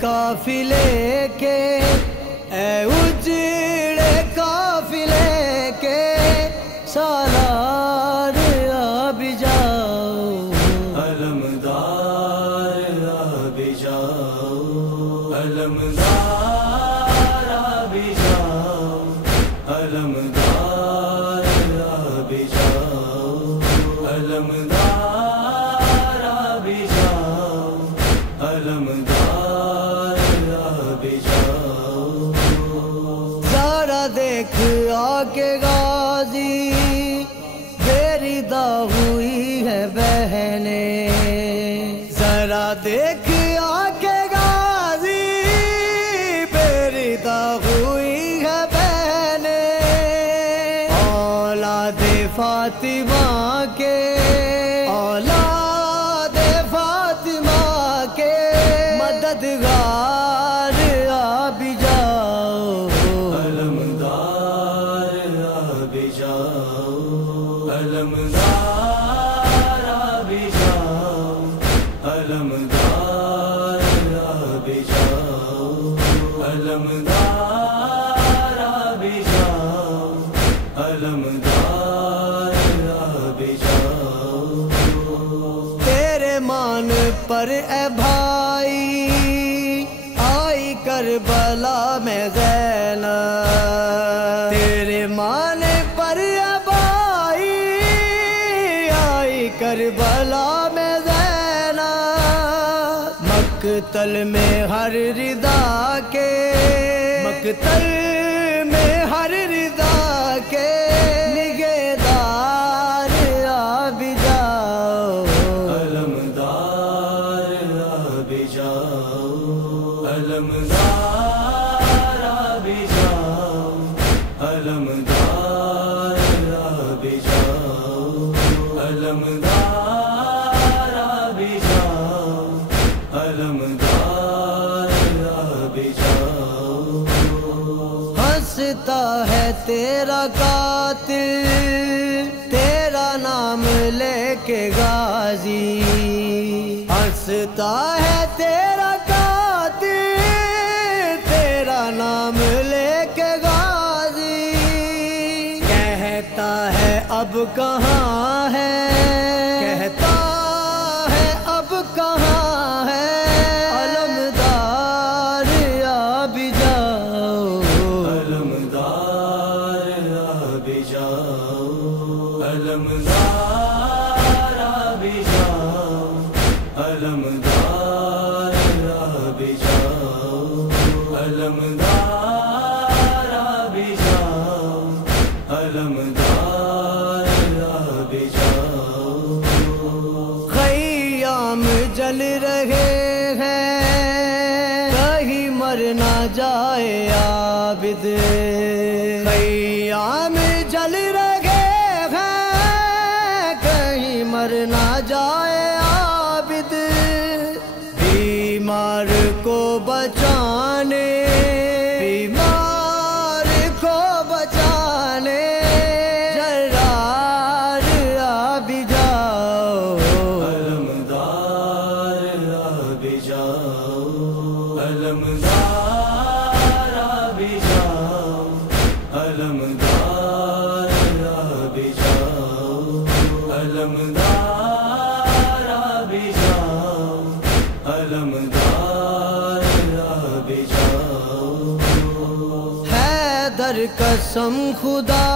قافلے کے اے اجڑے قافلے کے سالار اب جاؤ علمدار اب جاؤ علمدار اب جاؤ علمدار اب جاؤ علمدار اب جاؤ علمدار ذرا دیکھ آکے غازی بےریدا ہوئی ہے بہنیں ذرا دیکھ آکے غازی بےریدا ہوئی ہے بہنیں اولاد فاطمہ کے اولاد فاطمہ کے مددگار اب جاؤ علمدار اب جاؤ علمدار اب جاؤ علمدار اب جاؤ علمدار اب جاؤ علمدار اب جاؤ تیرے مان پر اے بھائی آئی کربلا میں زینب تیرے مان پر اے بھائی آئی کربلا میں زینب مقتل میں ہر رضا کے مقتل میں ہر رضا کے نگہدار اب جاؤ علمدار اب جاؤ علمدار اب جاؤ علمدار اب جاؤ علمدار اب جاؤ علمدار اب جاؤ ہنستا ہے تیرا قاتل تیرا نام لے کے غازی ہنستا ہے تیرا قاتل تیرا نام لے کے غازی کہتا ہے اب کہاں ہے کہتا ہے اب کہاں ہے علمدار اب جاؤ علمدار اب جاؤ علمدار اب جاؤ علمدار اب جاؤ علمدار اب جاؤ علمدار اب جاؤ خیام جل رہے ہیں کہیں مر نہ جائے عابد خیام جل رہے ہیں کہیں مر نہ جائے عابد بیمار کو بچانے بیمار کو بچانے جرار اب جاؤ علمدار اب جاؤ علمدار اب جاؤ علمدار اب جاؤ علمدار اب جاؤ علمدار اب جاؤ حیدر قسم خدا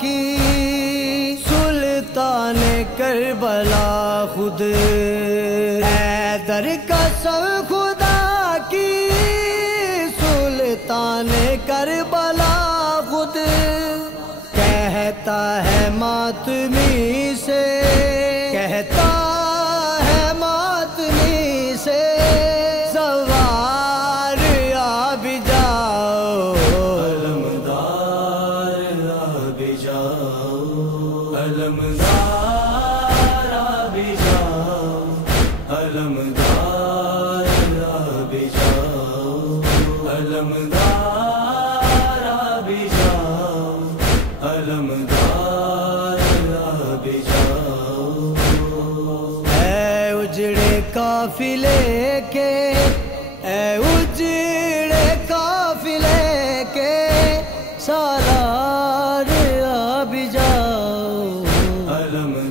کی سلطان کربلا خود حیدر قسم خدا کی شان کربلا خود کہتا ہے ماتمی سے، کہتا ہے ماتمی سے، سوار آ بھی جاؤ، علمدار آ بھی جاؤ، علمدار آ بھی جاؤ، علمدار آ بھی جاؤ، علمدار آ بھی جاؤ، علمدار آ بھی جاؤ۔ اے اجڑے قافلے کے، اے اجڑے قافلے کے سالار آ بھی جاؤ، علمدار